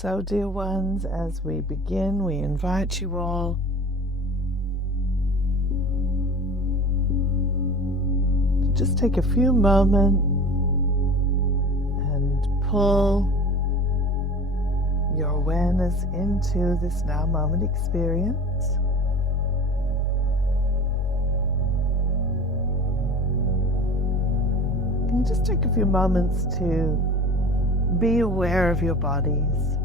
So, dear ones, as we begin, we invite you all to just take a few moments and pull your awareness into this now moment experience. And just take a few moments to be aware of your bodies.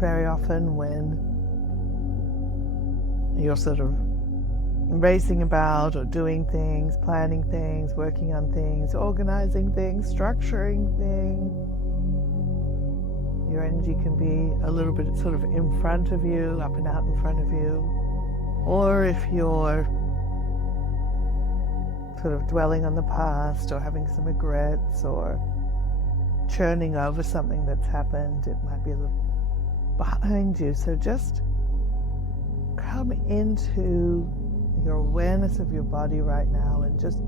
Very often when you're sort of racing about or doing things, planning things, working on things, organizing things, structuring things, your energy can be a little bit sort of in front of you, up and out in front of you. Or if you're sort of dwelling on the past or having some regrets or churning over something that's happened, it might be a little behind you. So just come into your awareness of your body right now and just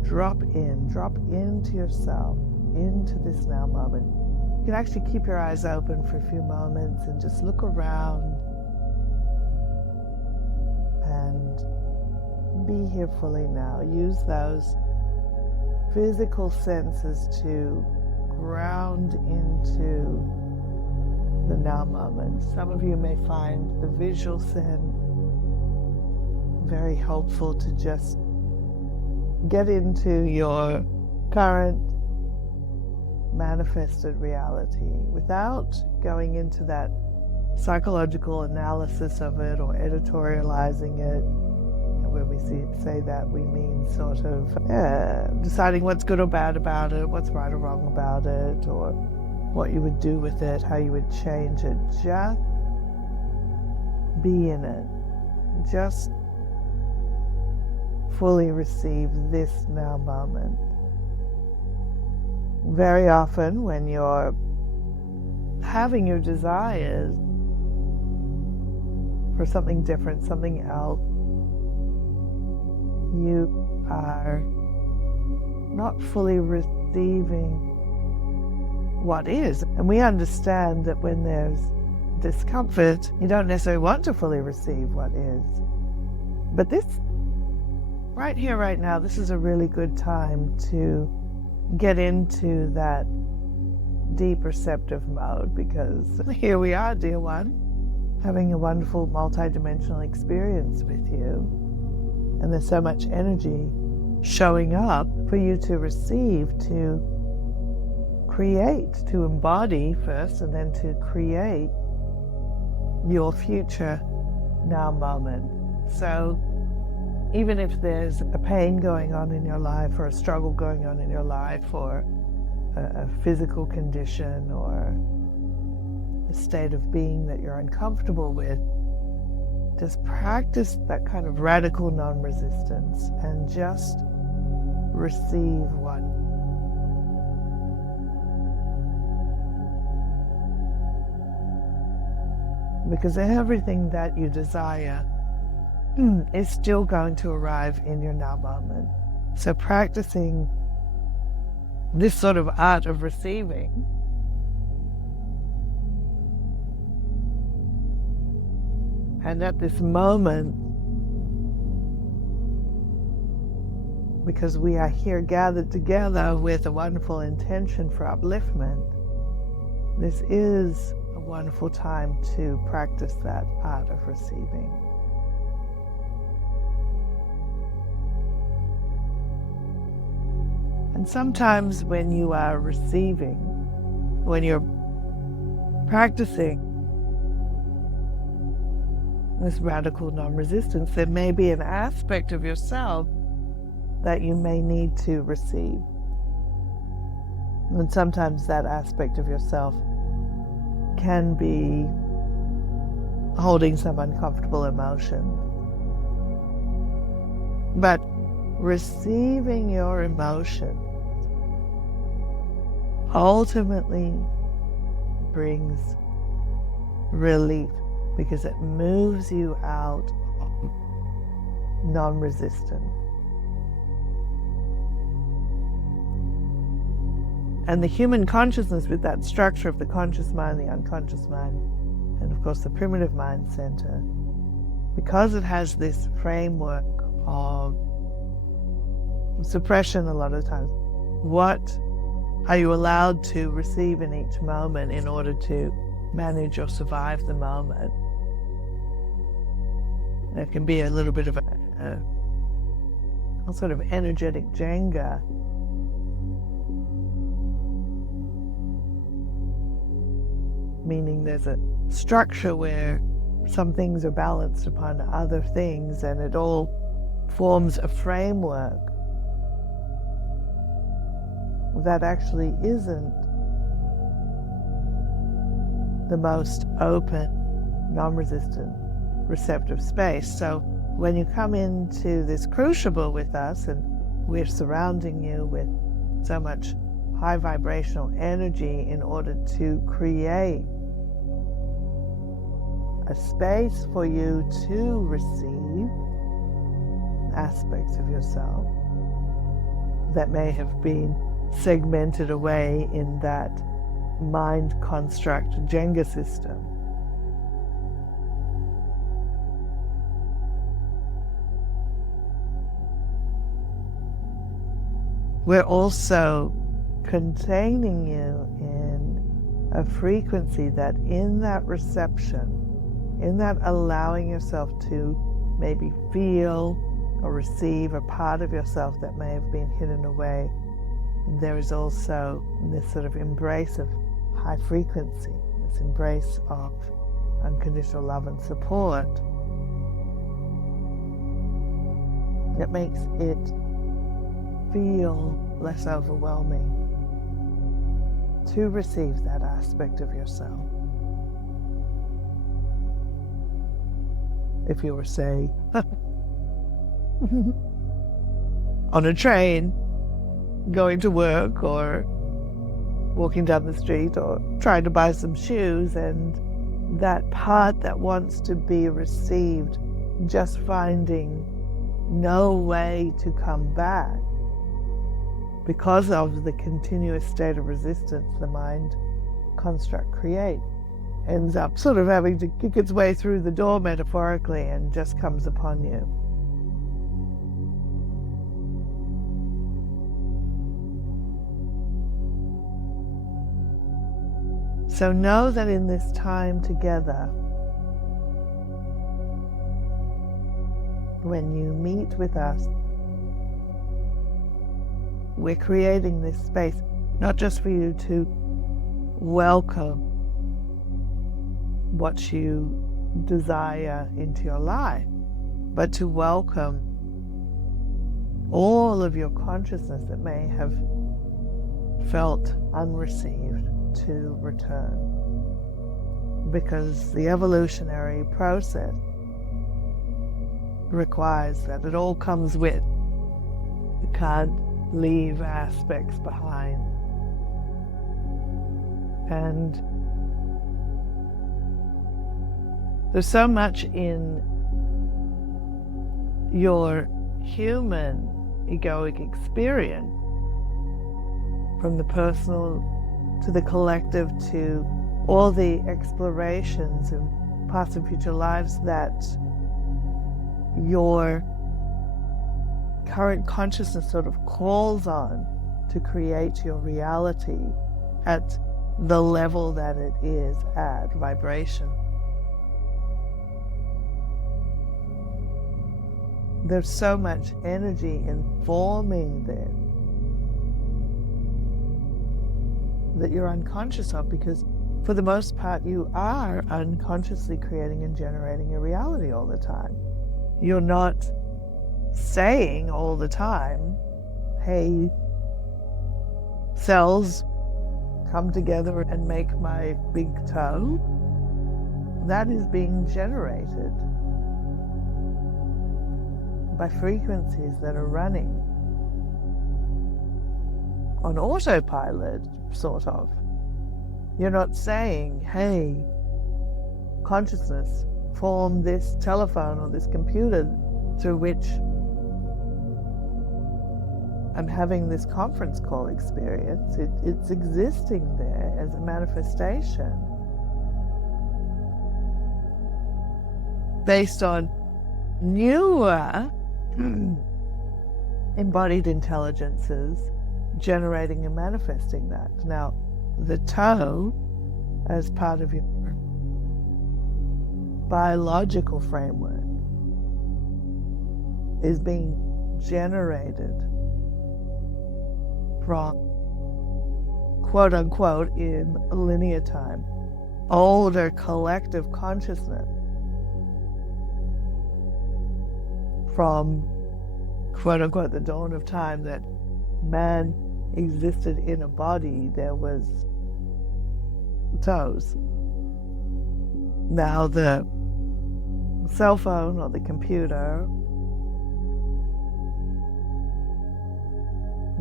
drop into yourself, into this now moment. You can actually keep your eyes open for a few moments and just look around and be here fully now. Use those physical senses to ground into the now moment. Some of you may find the visual sense very helpful to just get into your current manifested reality without going into that psychological analysis of it or editorializing it. And when we say that, we mean sort of deciding what's good or bad about it, what's right or wrong about it, or what you would do with it, how you would change it. Just be in it. Just fully receive this now moment. Very often when you're having your desires for something different, something else, you are not fully receiving what is. And we understand that when there's discomfort, you don't necessarily want to fully receive what is. But this, right here, right now, this is a really good time to get into that deep receptive mode, because here we are, dear one, having a wonderful multidimensional experience with you. And there's so much energy showing up for you to receive, to create, to embody first, and then to create your future now moment. So even if there's a pain going on in your life, or a struggle going on in your life, or a physical condition, or a state of being that you're uncomfortable with, just practice that kind of radical non-resistance and just receive what. Because everything that you desire is still going to arrive in your now moment. So practicing this sort of art of receiving and at this moment, because we are here gathered together with a wonderful intention for upliftment, this is a wonderful time to practice that art of receiving. And sometimes when you are receiving, when you're practicing this radical non-resistance, there may be an aspect of yourself that you may need to receive. And sometimes that aspect of yourself can be holding some uncomfortable emotion. But receiving your emotion ultimately brings relief, because it moves you out of non-resistant. And the human consciousness, with that structure of the conscious mind, the unconscious mind, and of course the primitive mind center, because it has this framework of suppression a lot of times, what are you allowed to receive in each moment in order to manage or survive the moment? And it can be a little bit of a sort of energetic Jenga. Meaning there's a structure where some things are balanced upon other things, and it all forms a framework that actually isn't the most open, non-resistant, receptive space. So when you come into this crucible with us, and we're surrounding you with so much high vibrational energy in order to create a space for you to receive aspects of yourself that may have been segmented away in that mind construct Jenga system. We're also containing you in a frequency that, in that reception, in that allowing yourself to maybe feel or receive a part of yourself that may have been hidden away, there is also this sort of embrace of high frequency, this embrace of unconditional love and support that makes it feel less overwhelming to receive that aspect of yourself. If you were, say, on a train, going to work, or walking down the street, or trying to buy some shoes, and that part that wants to be received, just finding no way to come back because of the continuous state of resistance the mind construct creates, ends up sort of having to kick its way through the door metaphorically and just comes upon you. So know that in this time together, when you meet with us, we're creating this space, not just for you to welcome what you desire into your life, but to welcome all of your consciousness that may have felt unreceived to return. Because the evolutionary process requires that it all comes with. You can't leave aspects behind. And there's so much in your human egoic experience, from the personal to the collective to all the explorations in past and future lives, that your current consciousness sort of calls on to create your reality at the level that it is at, vibration. There's so much energy in forming this that you're unconscious of, because for the most part you are unconsciously creating and generating a reality all the time. You're not saying all the time, hey, cells, come together and make my big toe. That is being generated by frequencies that are running on autopilot, sort of. You're not saying, hey, consciousness, form this telephone or this computer through which I'm having this conference call experience. It's existing there as a manifestation based on newer embodied intelligences generating and manifesting that. Now, the toe, as part of your biological framework, is being generated from, quote unquote, in linear time, older collective consciousness, from, quote unquote, the dawn of time that man existed in a body. There was toes. Now the cell phone or the computer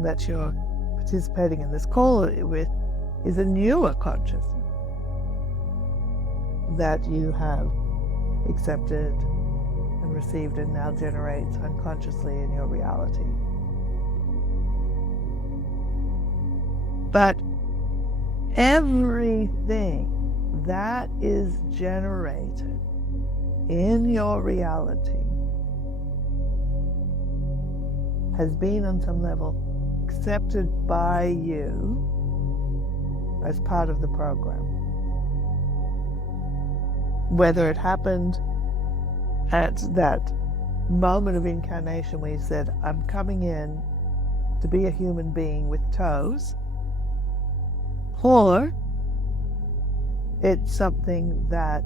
that you're participating in this call with is a newer consciousness that you have accepted and received and now generates unconsciously in your reality. But everything that is generated in your reality has been on some level accepted by you as part of the program. Whether it happened at that moment of incarnation where you said, I'm coming in to be a human being with toes, or it's something that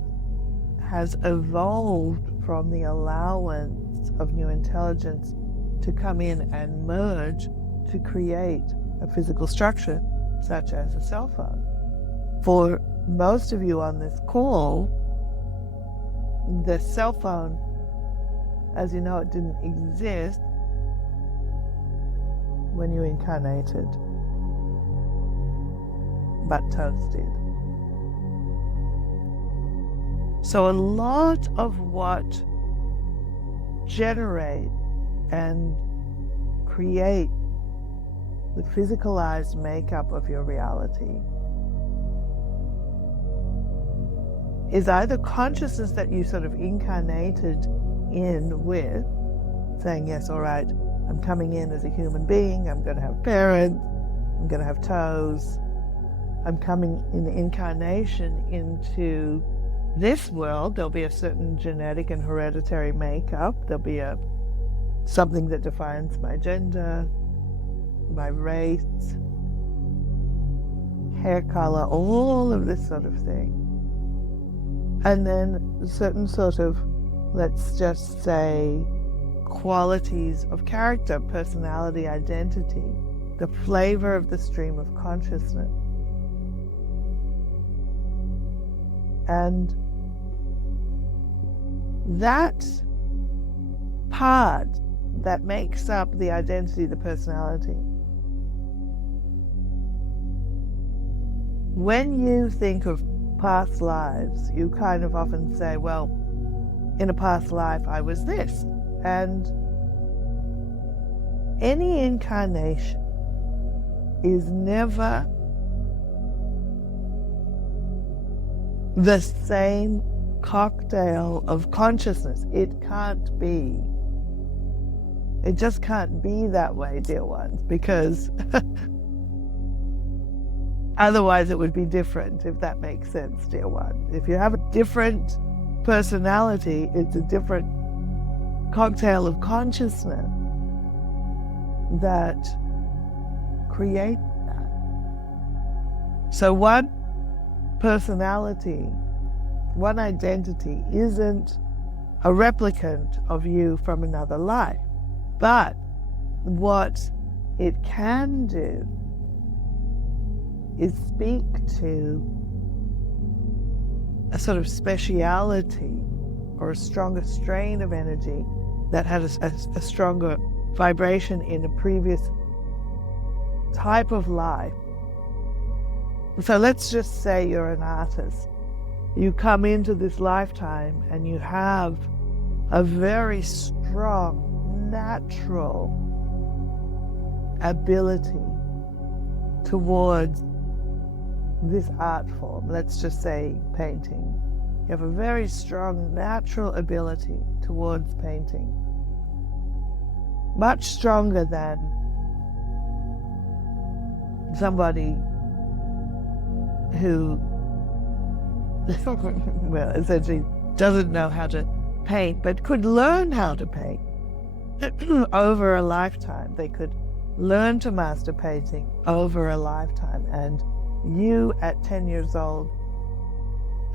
has evolved from the allowance of new intelligence to come in and merge to create a physical structure such as a cell phone. For most of you on this call, the cell phone, as you know, it didn't exist when you incarnated, but toes did. So a lot of what generates and create the physicalized makeup of your reality is either consciousness that you sort of incarnated in with, saying, yes, all right, I'm coming in as a human being, I'm going to have parents, I'm going to have toes, I'm coming in incarnation into this world. There'll be a certain genetic and hereditary makeup. There'll be something that defines my gender, my race, hair color, all of this sort of thing. And then certain sort of, let's just say, qualities of character, personality, identity, the flavor of the stream of consciousness. And that part that makes up the identity, the personality, when you think of past lives, you kind of often say, well, in a past life I was this. And any incarnation is never the same cocktail of consciousness. It can't be. It just can't be that way, dear ones, because otherwise it would be different, if that makes sense, dear one. If you have a different personality, it's a different cocktail of consciousness that creates that. So one personality, one identity isn't a replicant of you from another life. But what it can do is speak to a sort of speciality or a stronger strain of energy that had a stronger vibration in a previous type of life. So let's just say you're an artist. You come into this lifetime and you have a very strong, natural ability towards this art form, let's just say painting. You have a very strong natural ability towards painting, much stronger than somebody who, well, essentially doesn't know how to paint, but could learn how to paint over a lifetime. They could learn to master painting over a lifetime. And you at 10 years old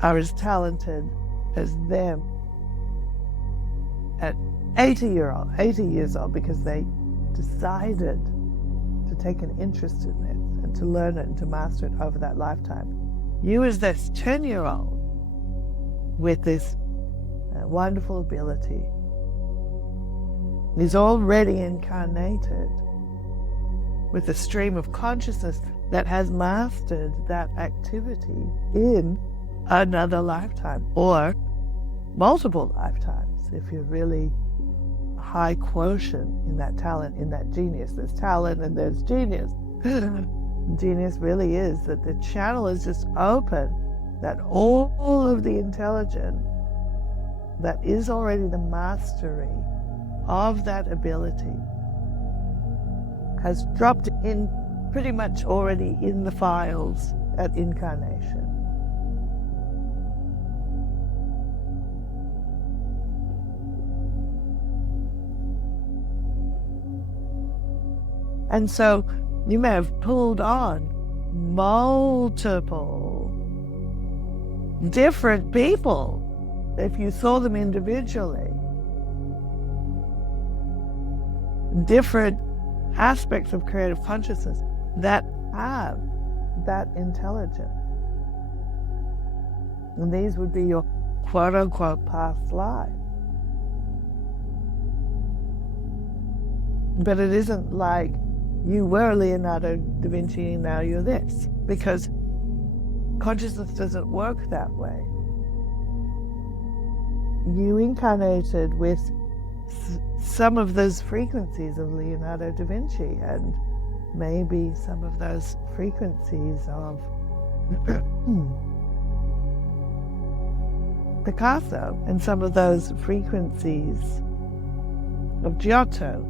are as talented as them at 80 years old, because they decided to take an interest in it and to learn it and to master it over that lifetime. You as this 10-year-old with this wonderful ability is already incarnated with a stream of consciousness that has mastered that activity in another lifetime, or multiple lifetimes, if you're really high quotient in that talent, in that genius. There's talent and there's genius. Genius really is that the channel is just open, that all of the intelligence that is already the mastery of that ability has dropped in pretty much already in the files at incarnation. And so you may have pulled on multiple different people if you saw them individually. Different aspects of creative consciousness that have that intelligence. And these would be your quote-unquote past lives. But it isn't like you were Leonardo da Vinci and now you're this, because consciousness doesn't work that way. You incarnated with some of those frequencies of Leonardo da Vinci, and maybe some of those frequencies of Picasso, and some of those frequencies of Giotto.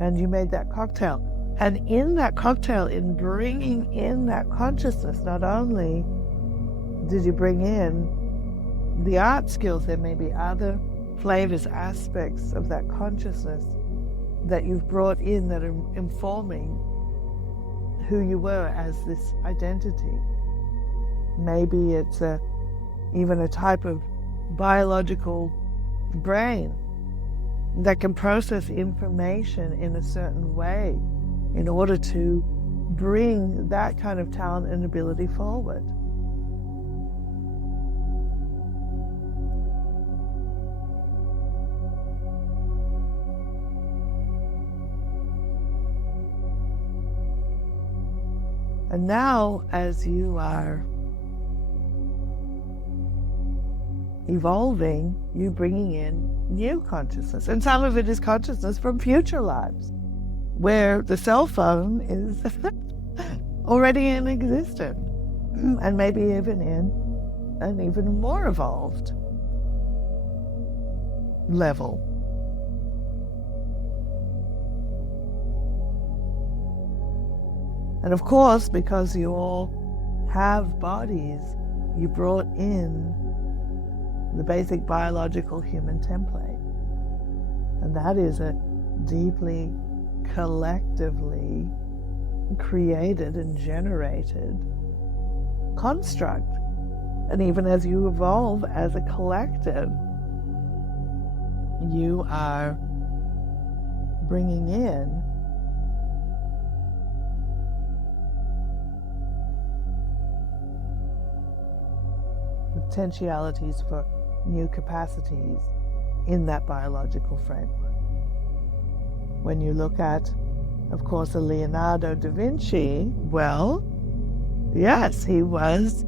And you made that cocktail. And in that cocktail, in bringing in that consciousness, not only did you bring in the art skills, there may be other flavors, aspects of that consciousness that you've brought in that are informing who you were as this identity. Maybe it's even a type of biological brain that can process information in a certain way in order to bring that kind of talent and ability forward. And now, as you are evolving, you bringing in new consciousness. And some of it is consciousness from future lives, where the cell phone is already in existence, and maybe even in an even more evolved level. And of course, because you all have bodies, you brought in the basic biological human template. And that is a deeply collectively created and generated construct. And even as you evolve as a collective, you are bringing in potentialities for new capacities in that biological framework. When you look at, of course, a Leonardo da Vinci, well, yes, he was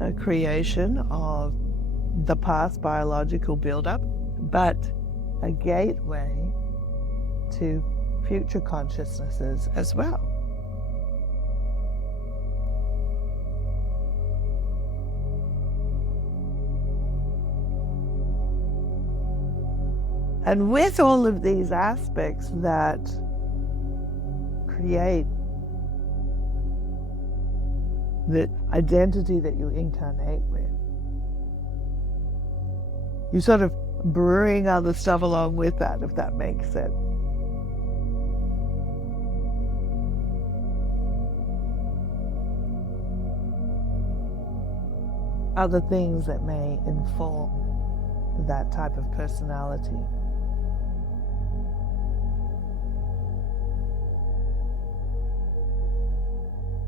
a creation of the past biological buildup, but a gateway to future consciousnesses as well. And with all of these aspects that create the identity that you incarnate with, you sort of bring other stuff along with that, if that makes sense. Other things that may inform that type of personality.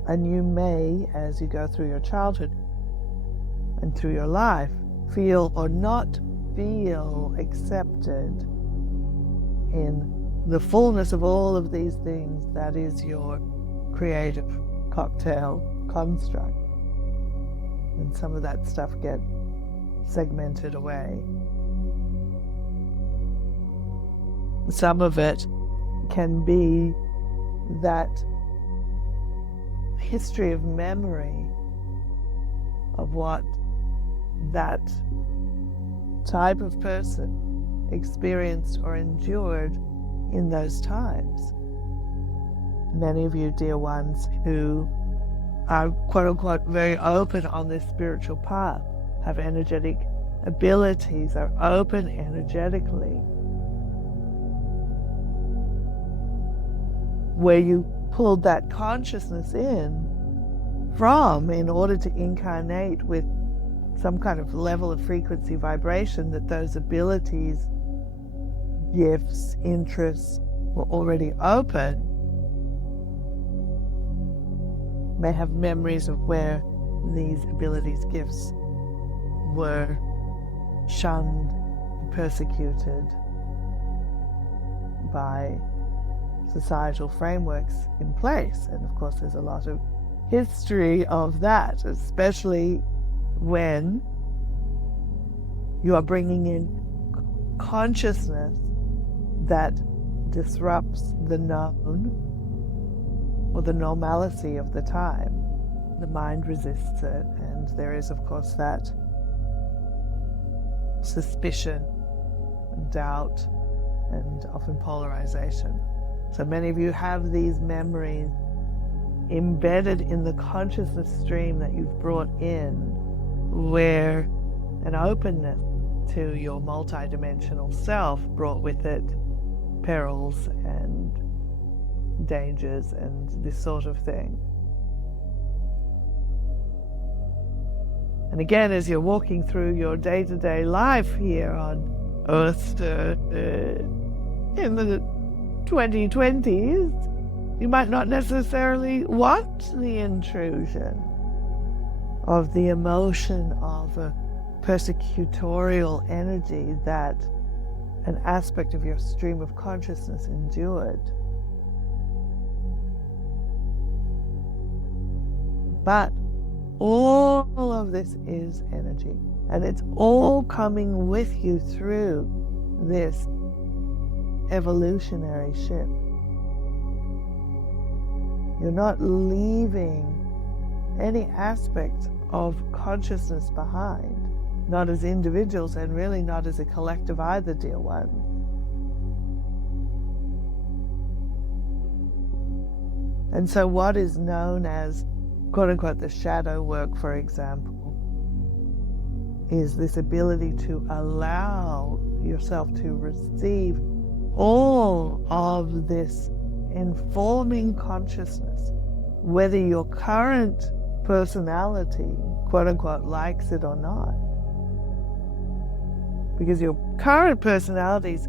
And you may, as you go through your childhood and through your life, feel or not feel accepted in the fullness of all of these things that is your creative cocktail construct. And some of that stuff get segmented away. Some of it can be that history of memory of what that type of person experienced or endured in those times. Many of you, dear ones, who are quote-unquote very open on this spiritual path, have energetic abilities, are open energetically, where you pulled that consciousness in order to incarnate with some kind of level of frequency vibration, that those abilities, gifts, interests were already open, may have memories of where these abilities, gifts were shunned, persecuted by societal frameworks in place. And of course there's a lot of history of that, especially when you are bringing in consciousness that disrupts the known or the normalcy of the time. The mind resists it, and there is of course that suspicion, doubt, and often polarization. So many of you have these memories embedded in the consciousness stream that you've brought in, where an openness to your multidimensional self brought with it perils and dangers and this sort of thing. And again, as you're walking through your day-to-day life here on Earth in the 2020s, you might not necessarily want the intrusion of the emotion of a persecutorial energy that an aspect of your stream of consciousness endured. But all of this is energy, and it's all coming with you through this evolutionary ship. You're not leaving any aspect of consciousness behind, not as individuals and really not as a collective either, dear one. And so what is known as quote-unquote the shadow work, for example, is this ability to allow yourself to receive all of this informing consciousness, whether your current personality, quote-unquote, likes it or not. Because your current personalities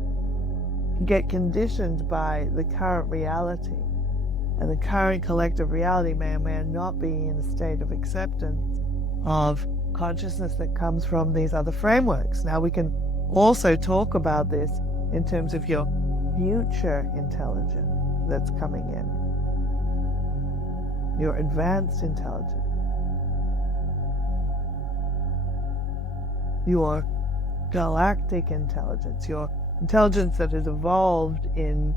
get conditioned by the current reality, and the current collective reality may or may not be in a state of acceptance of consciousness that comes from these other frameworks. Now we can also talk about this in terms of your future intelligence that's coming in, your advanced intelligence. your galactic intelligence, your intelligence that has evolved in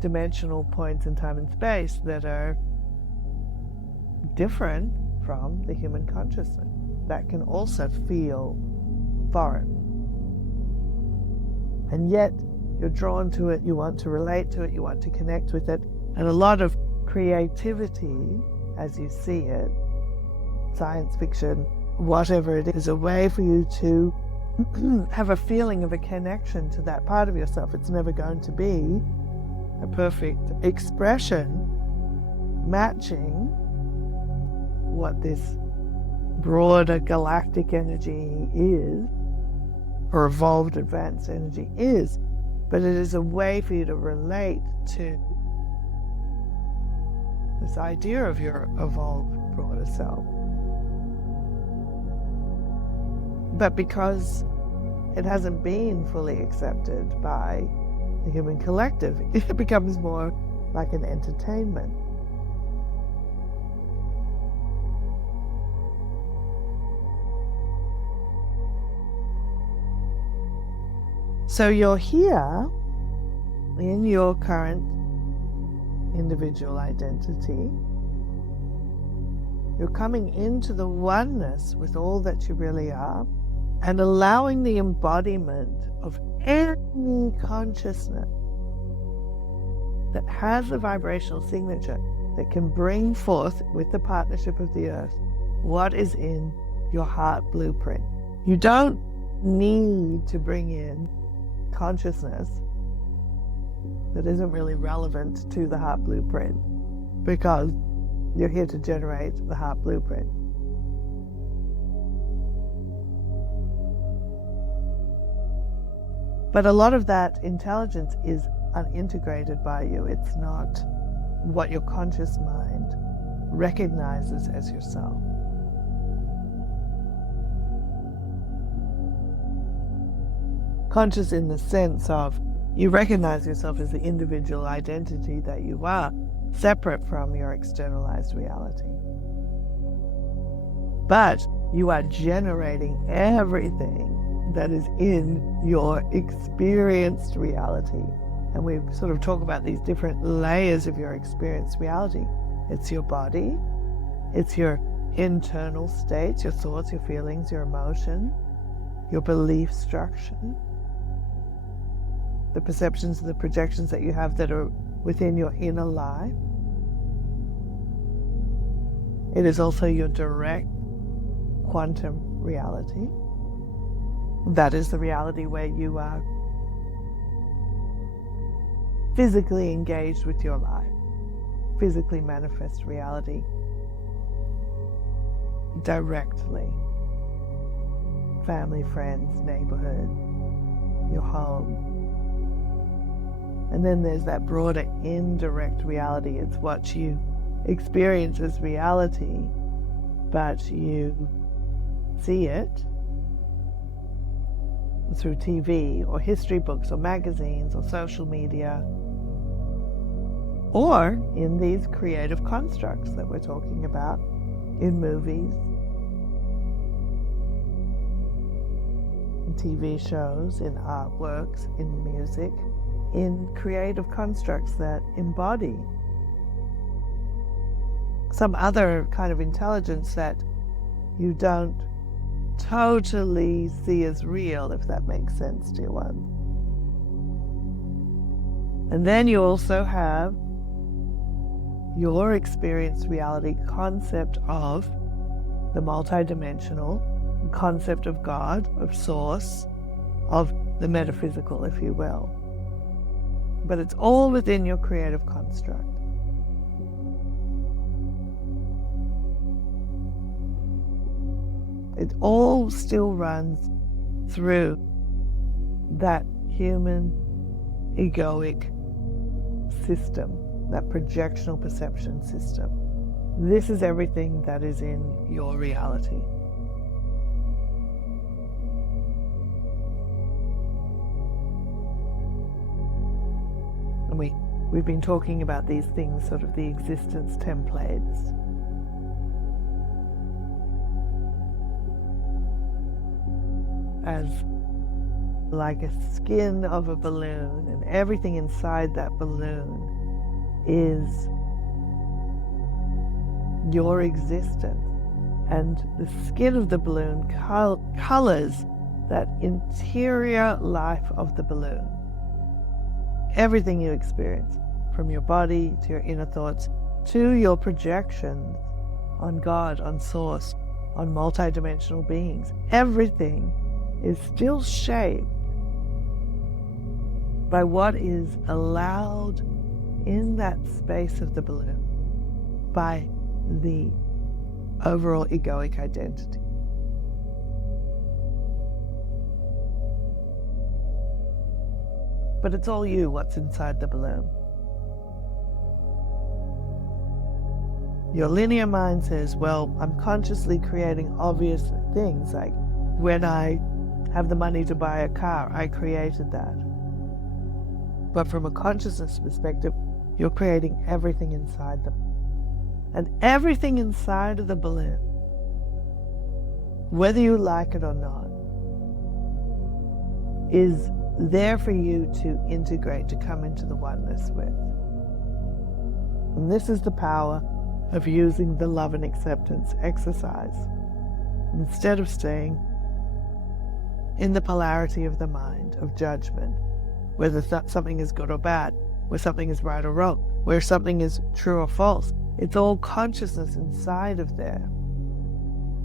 dimensional points in time and space that are different from the human consciousness, that can also feel foreign. And yet you're drawn to it, you want to relate to it, you want to connect with it. And a lot of creativity, as you see it, science fiction, whatever it is a way for you to have a feeling of a connection to that part of yourself. It's never going to be a perfect expression matching what this broader galactic energy is, or evolved advanced energy is, but it is a way for you to relate to this idea of your evolved broader self. But because it hasn't been fully accepted by the human collective, it becomes more like an entertainment. So you're here in your current individual identity. You're coming into the oneness with all that you really are, and allowing the embodiment of any consciousness that has a vibrational signature that can bring forth, with the partnership of the earth, what is in your heart blueprint. You don't need to bring in consciousness that isn't really relevant to the heart blueprint, because you're here to generate the heart blueprint. But a lot of that intelligence is unintegrated by you. It's not what your conscious mind recognizes as yourself. Conscious in the sense of you recognize yourself as the individual identity that you are, separate from your externalized reality. But you are generating everything that is in your experienced reality. And we sort of talk about these different layers of your experienced reality. It's your body, it's your internal states, your thoughts, your feelings, your emotion, your belief structure, the perceptions and the projections that you have that are within your inner life. It is also your direct quantum reality. That is the reality where you are physically engaged with your life, physically manifest reality directly. Family, friends, neighborhood, your home. And then there's that broader indirect reality. It's what you experience as reality, but you see it through TV or history books or magazines or social media, or in these creative constructs that we're talking about, in movies, in TV shows, in artworks, in music, in creative constructs that embody some other kind of intelligence that you don't totally see as real, if that makes sense to one. And then you also have your experienced reality concept of the multidimensional concept of God, of source, of the metaphysical, if you will. But it's all within your creative construct. It all still runs through that human egoic system, that projectional perception system. This is everything that is in your reality. And we've been talking about these things, sort of the existence templates. as like a skin of a balloon, and everything inside that balloon is your existence. And the skin of the balloon colors that interior life of the balloon. Everything you experience, from your body to your inner thoughts, to your projections on God, on Source, on multidimensional beings, everything is still shaped by what is allowed in that space of the balloon by the overall egoic identity. But it's all you, what's inside the balloon. Your linear mind says, well, I'm consciously creating obvious things, like when I have the money to buy a car, I created that. But from a consciousness perspective, you're creating everything inside them. And everything inside of the balloon, whether you like it or not, is there for you to integrate, to come into the oneness with. And this is the power of using the love and acceptance exercise. Instead of staying in the polarity of the mind, of judgment, whether something is good or bad, where something is right or wrong, where something is true or false. It's all consciousness inside of there.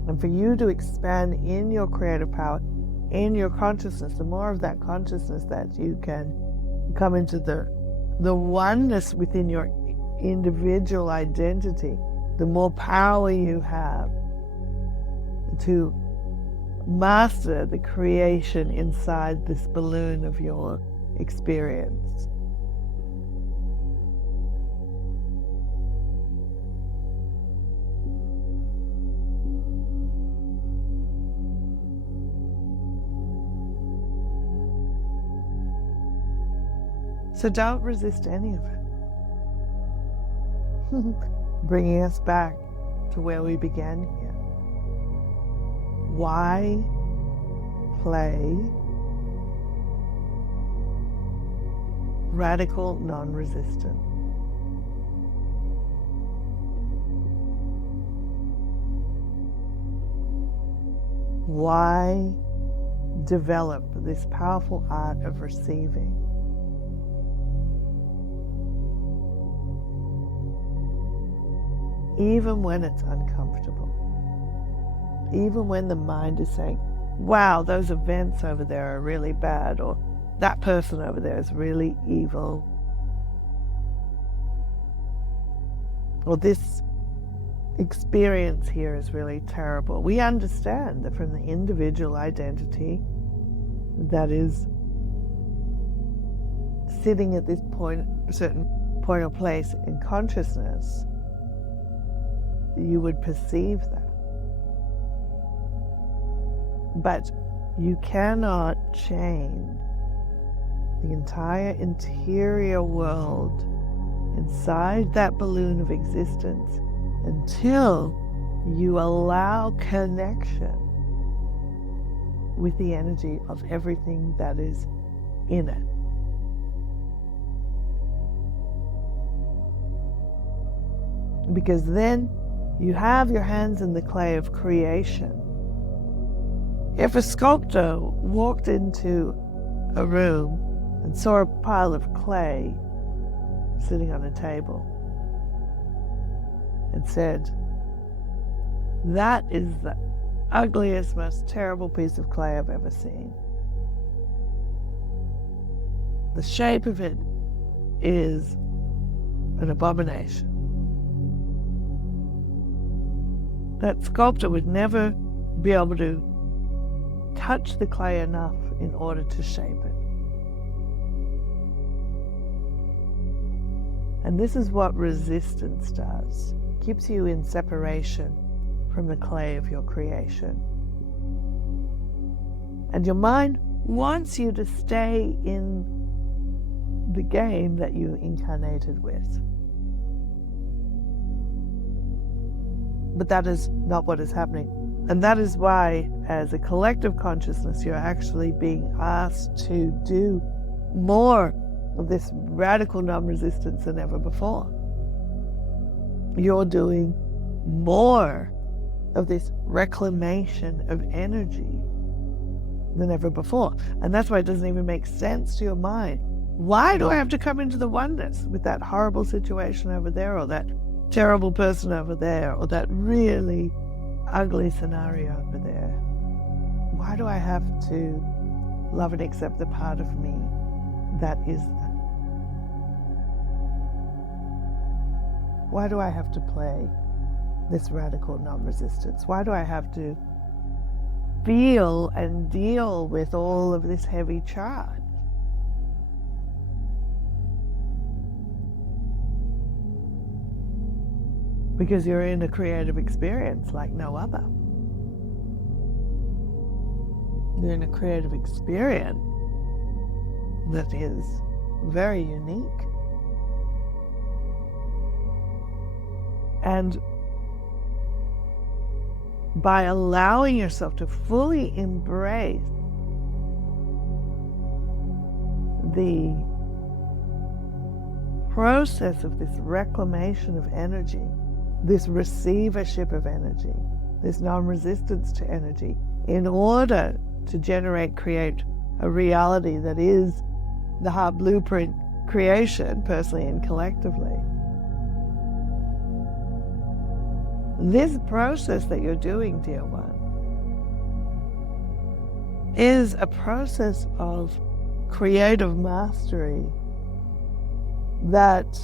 And for you to expand in your creative power, in your consciousness, the more of that consciousness that you can come into the oneness within your individual identity, the more power you have to master the creation inside this balloon of your experience. So don't resist any of it. Bringing us back to where we began here. Why play radical non-resistant? Why develop this powerful art of receiving? Even when it's uncomfortable, even when the mind is saying, wow, those events over there are really bad, or that person over there is really evil, or this experience here is really terrible. We understand that from the individual identity that is sitting at this point, a certain point or place in consciousness, you would perceive that. But you cannot change the entire interior world inside that balloon of existence until you allow connection with the energy of everything that is in it. Because then you have your hands in the clay of creation. If a sculptor walked into a room and saw a pile of clay sitting on a table and said, that is the ugliest, most terrible piece of clay I've ever seen. The shape of it is an abomination. That sculptor would never be able to touch the clay enough in order to shape it. And this is what resistance does. It keeps you in separation from the clay of your creation. And your mind wants you to stay in the game that you incarnated with. But that is not what is happening. And that is why as a collective consciousness, you're actually being asked to do more of this radical non-resistance than ever before. You're doing more of this reclamation of energy than ever before. And that's why it doesn't even make sense to your mind. Why do I have to come into the oneness with that horrible situation over there, or that terrible person over there, or that really ugly scenario over there? Why do I have to love and accept the part of me that is that? Why do I have to play this radical non-resistance? Why do I have to feel and deal with all of this heavy charge? Because you're in a creative experience like no other. You're in a creative experience that is very unique. And by allowing yourself to fully embrace the process of this reclamation of energy, this receivership of energy, this non-resistance to energy, in order to create a reality that is the heart blueprint creation, personally and collectively. This process that you're doing, dear one, is a process of creative mastery that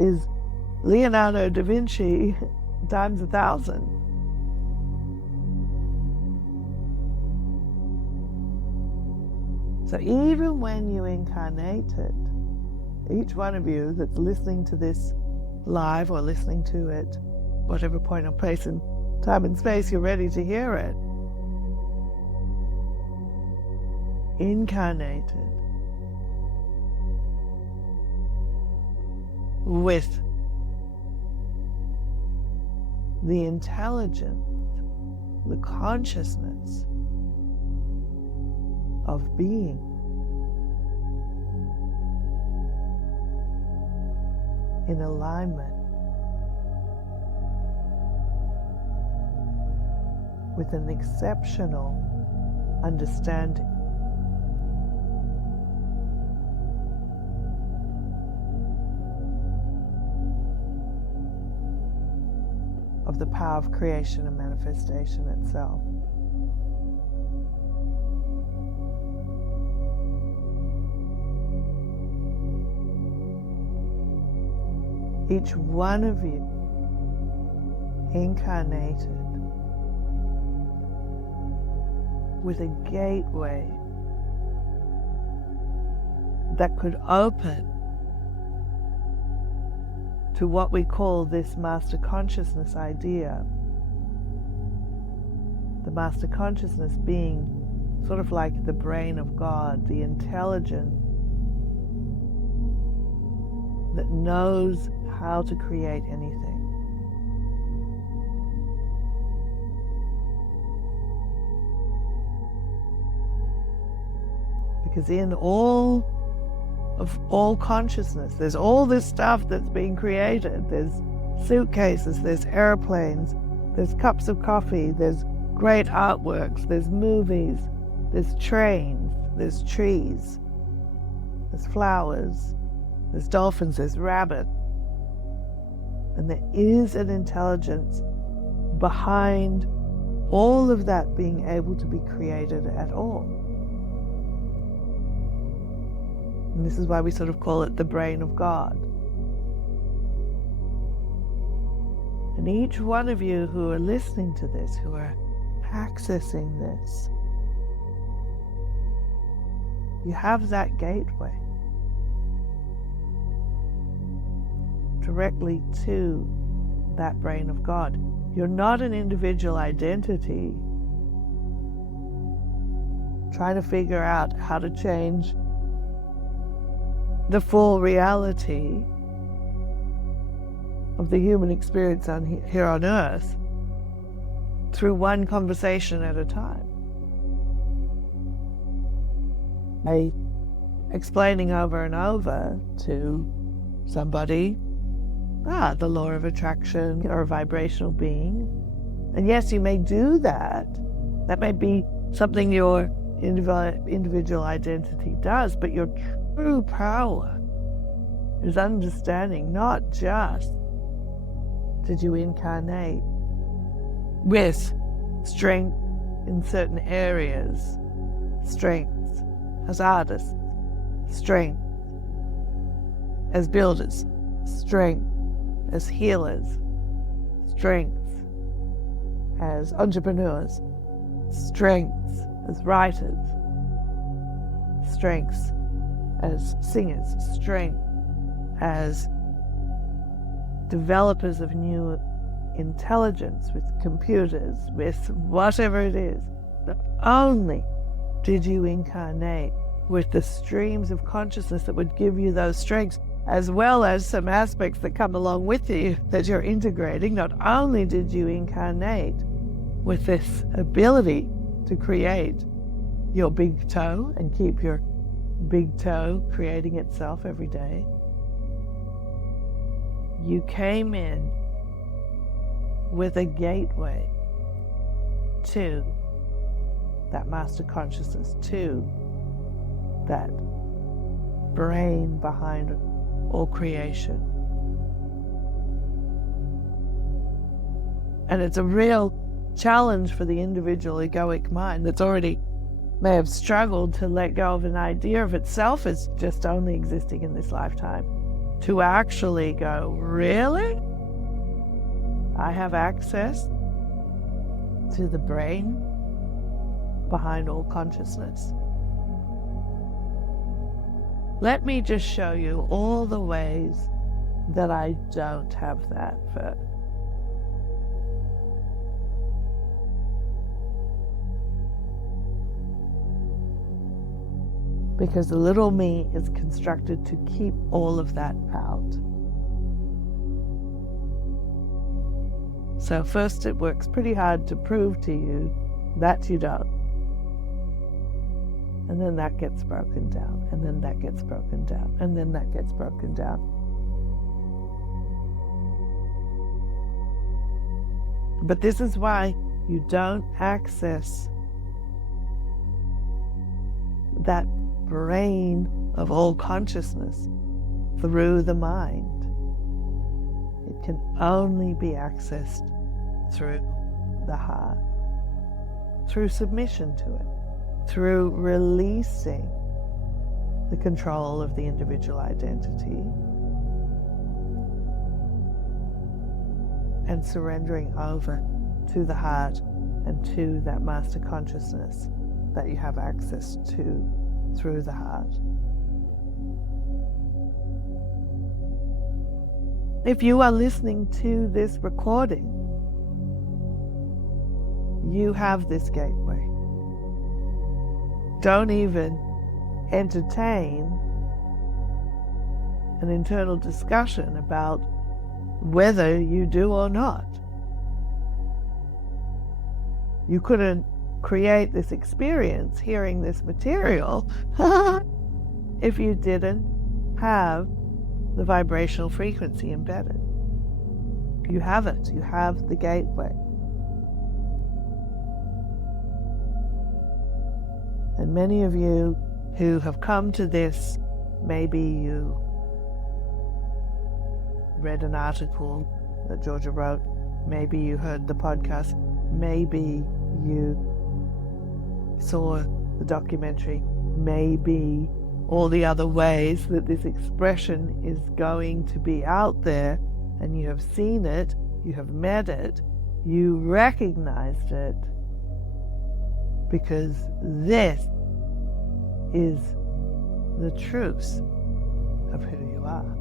is Leonardo da Vinci times 1,000. So even when you incarnated, each one of you that's listening to this live or listening to it, whatever point or place in time and space you're ready to hear it, incarnated with the intelligence, the consciousness of being. In alignment with an exceptional understanding of the power of creation and manifestation itself. Each one of you incarnated with a gateway that could open to what we call this master consciousness idea. The master consciousness being sort of like the brain of God, the intelligence that knows how to create anything. Because in all consciousness, there's all this stuff that's being created. There's suitcases, there's airplanes, there's cups of coffee, there's great artworks, there's movies, there's trains, there's trees, there's flowers, there's dolphins, there's rabbits. And there is an intelligence behind all of that being able to be created at all. And this is why we sort of call it the brain of God. And each one of you who are listening to this, who are accessing this, you have that gateway directly to that brain of God. You're not an individual identity trying to figure out how to change the full reality of the human experience here on Earth through one conversation at a time. By explaining over and over to somebody, the law of attraction, you're a vibrational being. And yes, you may do that. That may be something your individual identity does, but your true power is understanding not just did you incarnate with strength in certain areas, strength as artists, strength as builders, strength as healers, strength as entrepreneurs, strength as writers, strengths as singers, strength as developers of new intelligence with computers, with whatever it is. Not only did you incarnate with the streams of consciousness that would give you those strengths, as well as some aspects that come along with you that you're integrating, not only did you incarnate with this ability to create your big toe and keep your big toe creating itself every day, you came in with a gateway to that master consciousness, to that brain behind all creation. And it's a real challenge for the individual egoic mind that's already may have struggled to let go of an idea of itself as just only existing in this lifetime, to actually go, really? I have access to the brain behind all consciousness. Let me just show you all the ways that I don't have that first. Because the little me is constructed to keep all of that out. So first it works pretty hard to prove to you that you don't. And then that gets broken down, and then that gets broken down, and then that gets broken down. But this is why you don't access that brain of all consciousness through the mind. It can only be accessed through the heart, through submission to it, through releasing the control of the individual identity and surrendering over to the heart and to that master consciousness that you have access to through the heart. If you are listening to this recording, you have this gateway. Don't even entertain an internal discussion about whether you do or not. You couldn't create this experience hearing this material if you didn't have the vibrational frequency embedded. You have it. You have the gateway. And many of you who have come to this, maybe you read an article that Georgia wrote, maybe you heard the podcast, maybe you saw the documentary, maybe all the other ways that this expression is going to be out there, and you have seen it, you have met it, you recognized it, because this is the truth of who you are.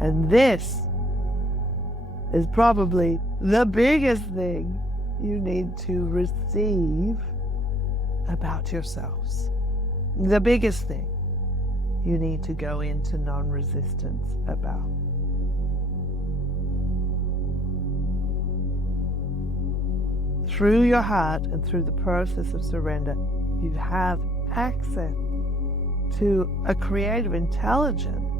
And this is probably the biggest thing you need to receive about yourselves. The biggest thing. you need to go into non-resistance about. Through your heart and through the process of surrender, you have access to a creative intelligence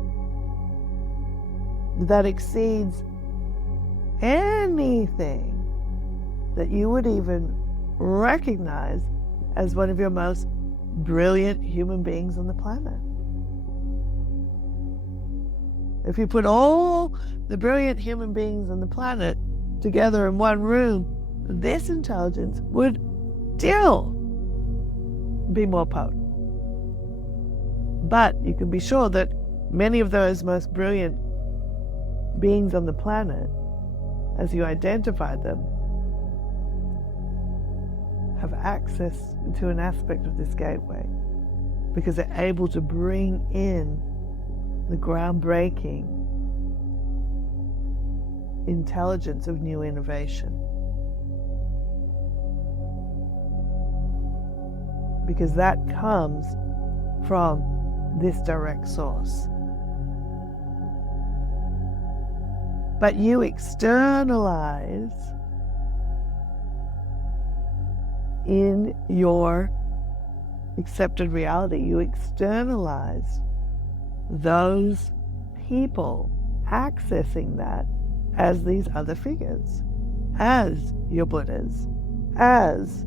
that exceeds anything that you would even recognize as one of your most brilliant human beings on the planet. If you put all the brilliant human beings on the planet together in one room, this intelligence would still be more potent. But you can be sure that many of those most brilliant beings on the planet, as you identify them, have access to an aspect of this gateway because they're able to bring in the groundbreaking intelligence of new innovation. Because that comes from this direct source. But you externalize in your accepted reality, you externalize those people accessing that as these other figures, as your Buddhas, as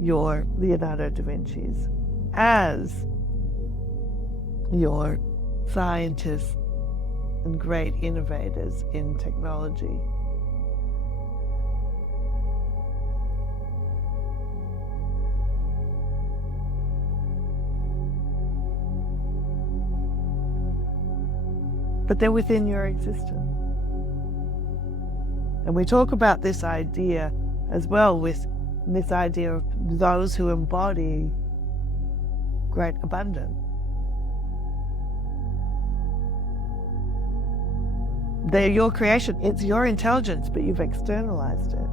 your Leonardo da Vinci's, as your scientists and great innovators in technology. But they're within your existence. And we talk about this idea as well with this idea of those who embody great abundance. They're your creation. It's your intelligence, but you've externalized it.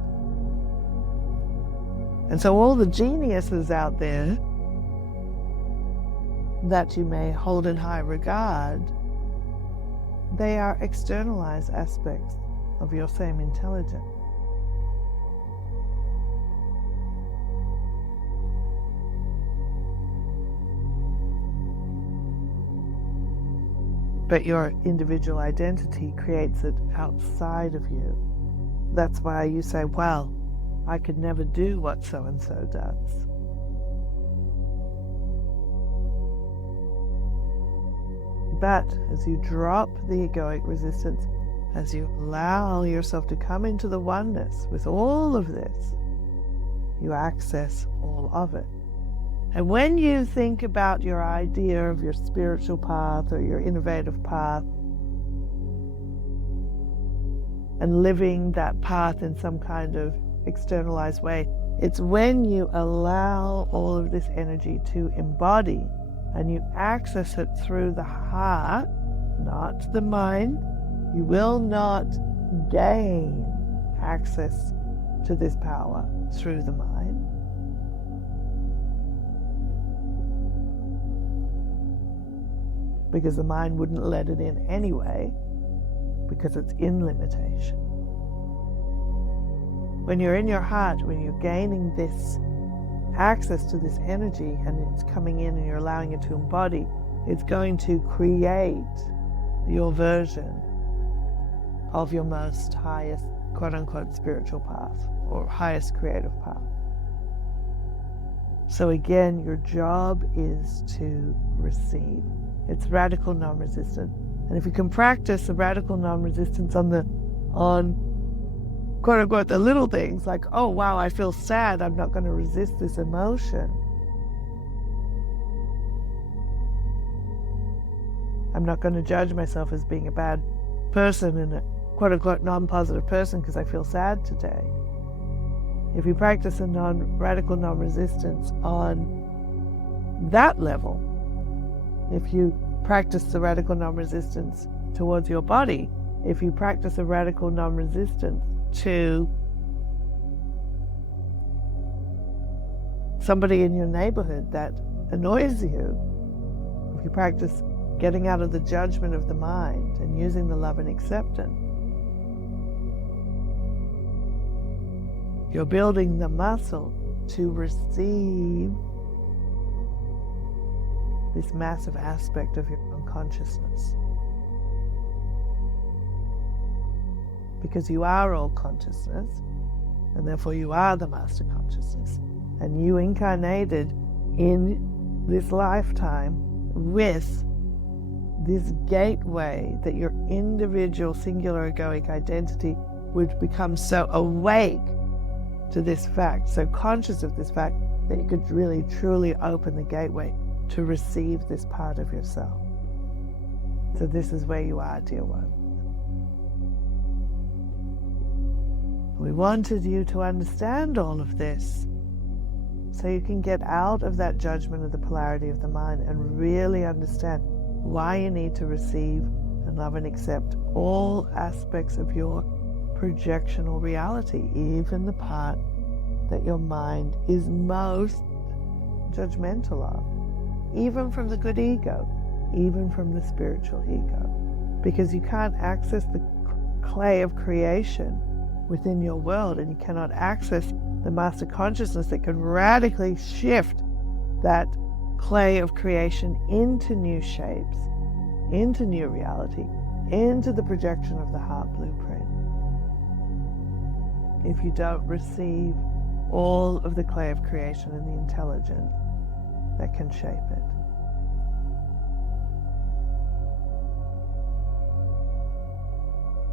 And so all the geniuses out there that you may hold in high regard, they are externalized aspects of your same intelligence. But your individual identity creates it outside of you. That's why you say, well, I could never do what so-and-so does. But as you drop the egoic resistance, as you allow yourself to come into the oneness with all of this, you access all of it. And when you think about your idea of your spiritual path or your innovative path, and living that path in some kind of externalized way, it's when you allow all of this energy to embody and you access it through the heart, not the mind. You will not gain access to this power through the mind. Because the mind wouldn't let it in anyway, because it's in limitation. When you're in your heart, when you're gaining this access to this energy and it's coming in and you're allowing it to embody, it's going to create your version of your most highest, quote-unquote, spiritual path or highest creative path. So again, your job is to receive. It's radical non-resistant. And if you can practice the radical non-resistance on quote-unquote the little things, like, oh wow, I feel sad, I'm not going to resist this emotion. I'm not going to judge myself as being a bad person and a quote-unquote non-positive person because I feel sad today. If you practice a radical non-resistance on that level, if you practice the radical non-resistance towards your body, if you practice a radical non-resistance to somebody in your neighborhood that annoys you, if you practice getting out of the judgment of the mind and using the love and acceptance. You're building the muscle to receive this massive aspect of your own consciousness. Because you are all consciousness, and therefore you are the master consciousness. And you incarnated in this lifetime with this gateway that your individual singular egoic identity would become so awake to this fact, so conscious of this fact, that you could really truly open the gateway to receive this part of yourself. So this is where you are, dear one. We wanted you to understand all of this so you can get out of that judgment of the polarity of the mind and really understand why you need to receive and love and accept all aspects of your projectional reality, even the part that your mind is most judgmental of, even from the good ego, even from the spiritual ego, because you can't access the clay of creation within your world, and you cannot access the master consciousness that can radically shift that clay of creation into new shapes, into new reality, into the projection of the heart blueprint. If you don't receive all of the clay of creation and the intelligence that can shape it.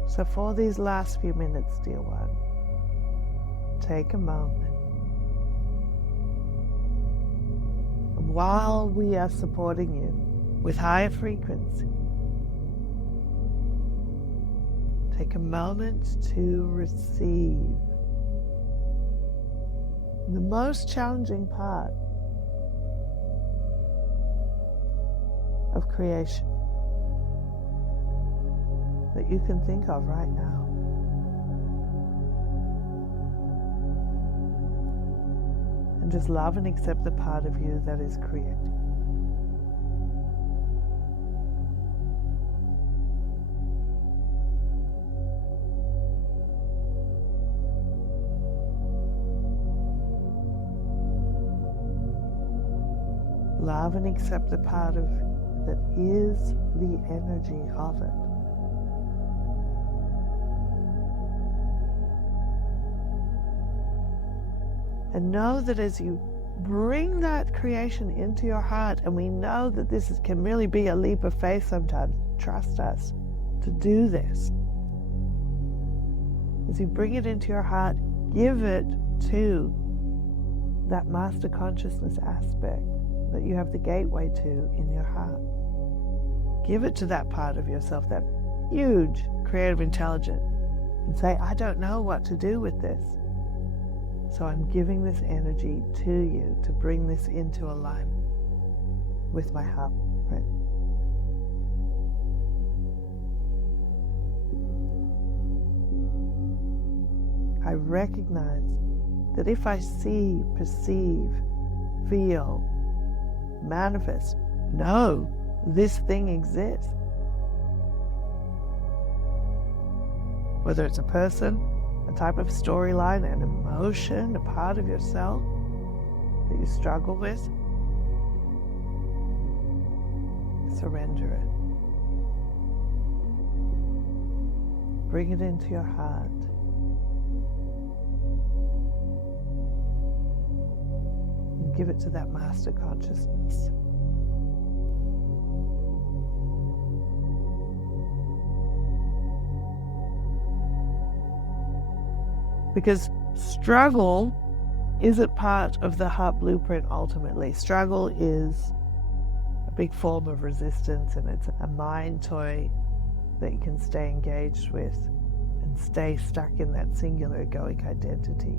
So for these last few minutes, dear one, take a moment. And while we are supporting you with higher frequency, take a moment to receive the most challenging part of creation that you can think of right now. And just love and accept the part of you that is creating. Love and accept the part of that is the energy of it. And know that as you bring that creation into your heart, and we know that this can really be a leap of faith sometimes, trust us to do this. As you bring it into your heart, give it to that master consciousness aspect that you have the gateway to in your heart. Give it to that part of yourself, that huge creative intelligence, and say, I don't know what to do with this. So I'm giving this energy to you to bring this into alignment with my heart. Right? I recognize that if I see, perceive, feel, manifest, know this thing exists, whether it's a person, a type of storyline, an emotion, a part of yourself that you struggle with, surrender it. Bring it into your heart. And give it to that master consciousness. Because struggle isn't part of the heart blueprint ultimately. Struggle is a big form of resistance, and it's a mind toy that you can stay engaged with and stay stuck in that singular egoic identity.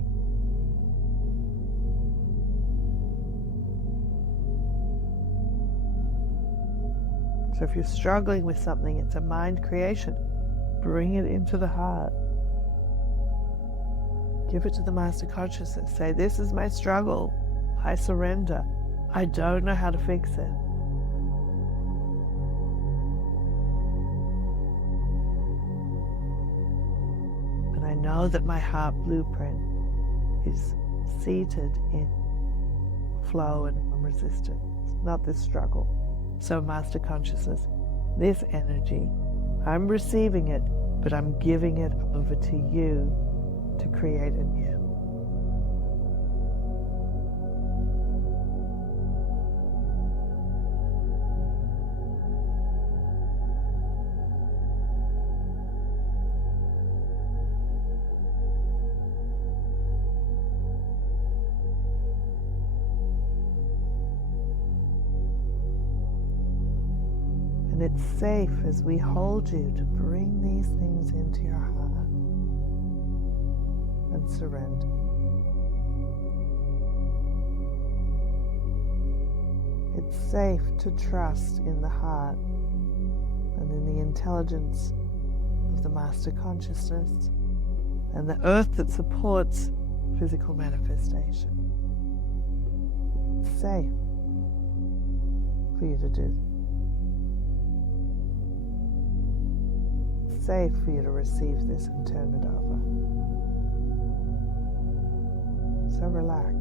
So if you're struggling with something, it's a mind creation. Bring it into the heart. Give it to the master consciousness. Say, this is my struggle. I surrender. I don't know how to fix it. I know that my heart blueprint is seated in flow and non-resistance, not this struggle. So Master Consciousness, this energy, I'm receiving it, but I'm giving it over to you to create anew. And it's safe as we hold you to bring these things into your heart and surrender. It's safe to trust in the heart and in the intelligence of the Master Consciousness and the earth that supports physical manifestation. It's safe for you to do. It's safe for you to receive this and turn it over. So relax.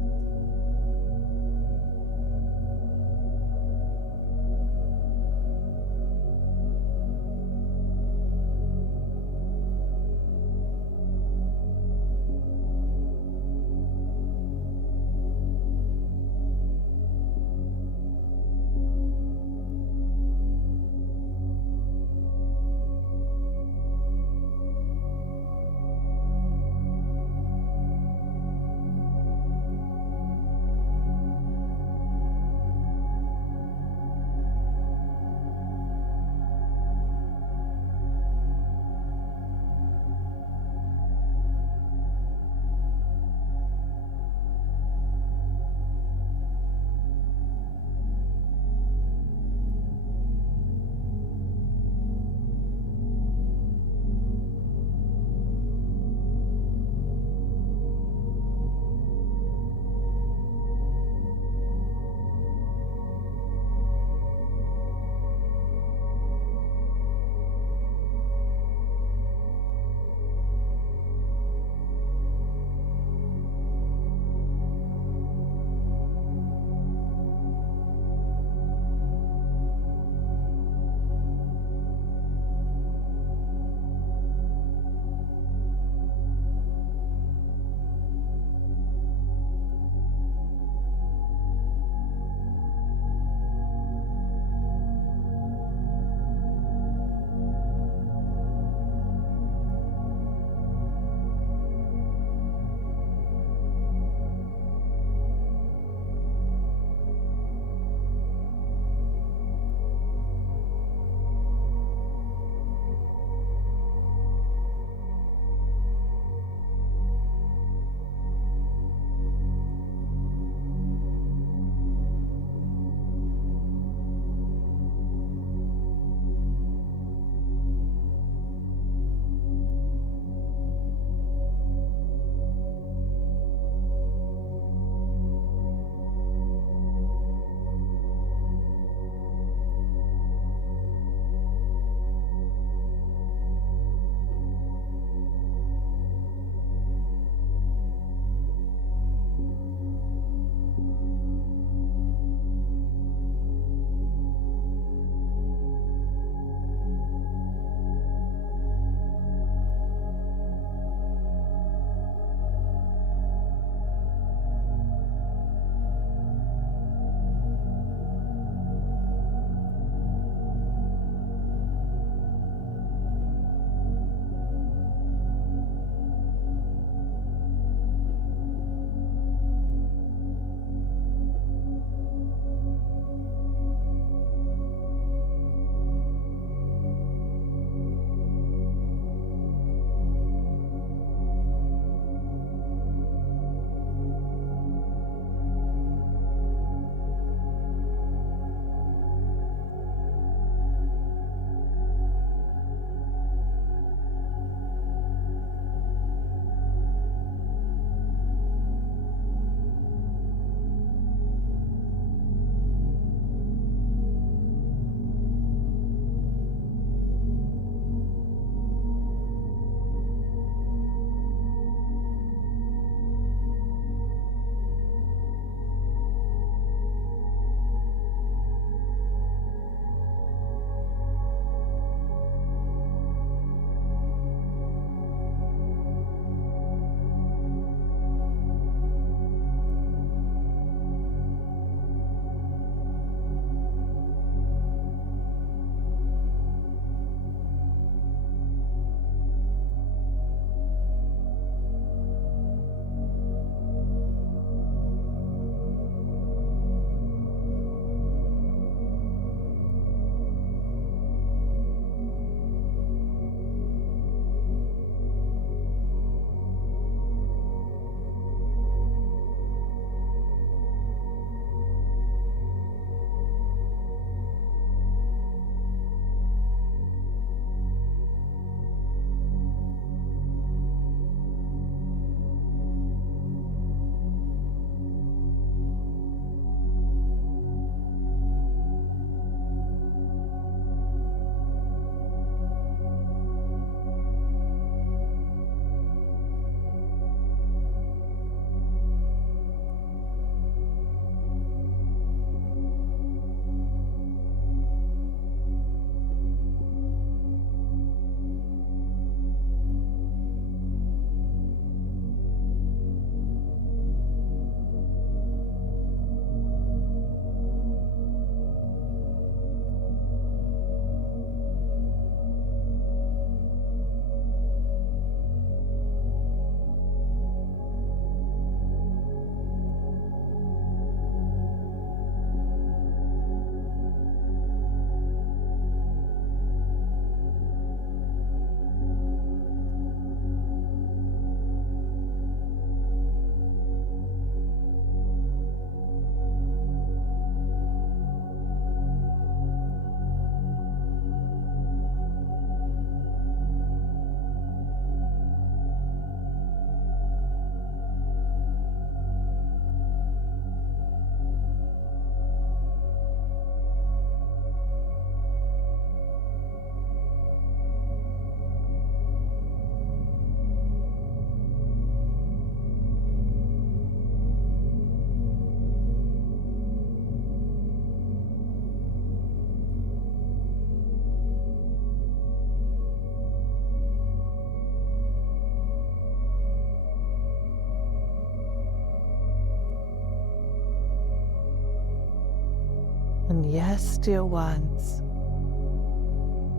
And yes, dear ones,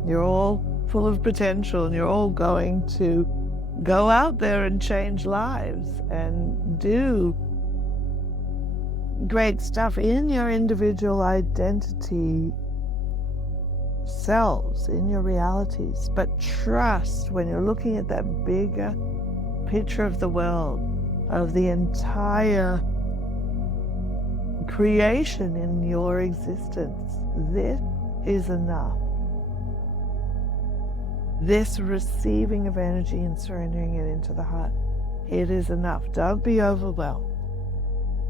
you're all full of potential and you're all going to go out there and change lives and do great stuff in your individual identity selves, in your realities. But trust, when you're looking at that bigger picture of the world, of the entire creation in your existence, this is enough. This receiving of energy and surrendering it into the heart, it is enough. Don't be overwhelmed.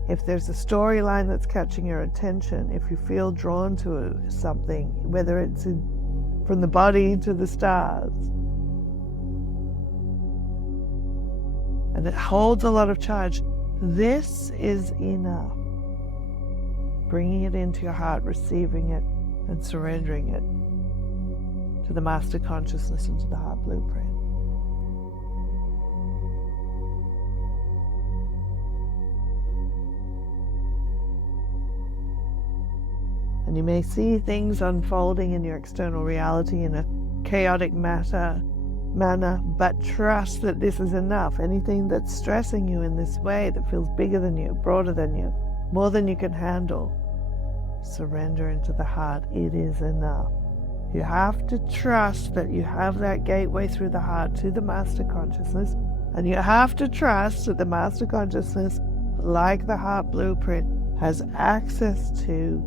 If there's a storyline that's catching your attention, if you feel drawn to something, whether it's from the body to the stars, and it holds a lot of charge, this is enough. Bringing it into your heart, receiving it, and surrendering it to the Master Consciousness and to the Heart Blueprint. And you may see things unfolding in your external reality in a chaotic manner, but trust that this is enough. Anything that's stressing you in this way, that feels bigger than you, broader than you, more than you can handle, surrender into the heart. It is enough. You have to trust that you have that gateway through the heart to the Master Consciousness, and you have to trust that the Master Consciousness, like the Heart Blueprint, has access to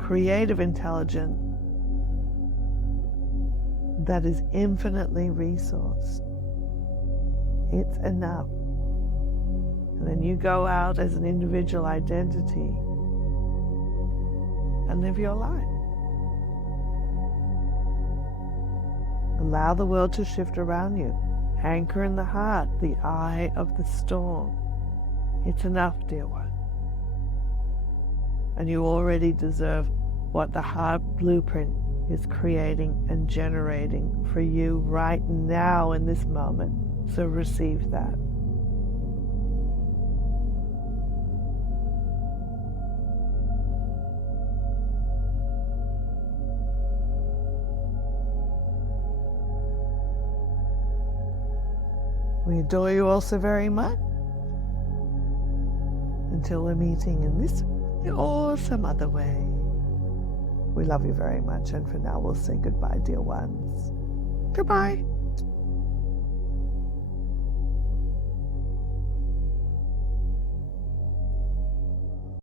creative intelligence that is infinitely resourced. It's enough. And then you go out as an individual identity and live your life. Allow the world to shift around you. Anchor in the heart, the eye of the storm. It's enough, dear one. And you already deserve what the Heart Blueprint is creating and generating for you right now in this moment. So receive that. We adore you all so very much. Until we're meeting in this or some other way. We love you very much, and for now we'll say goodbye, dear ones. Goodbye.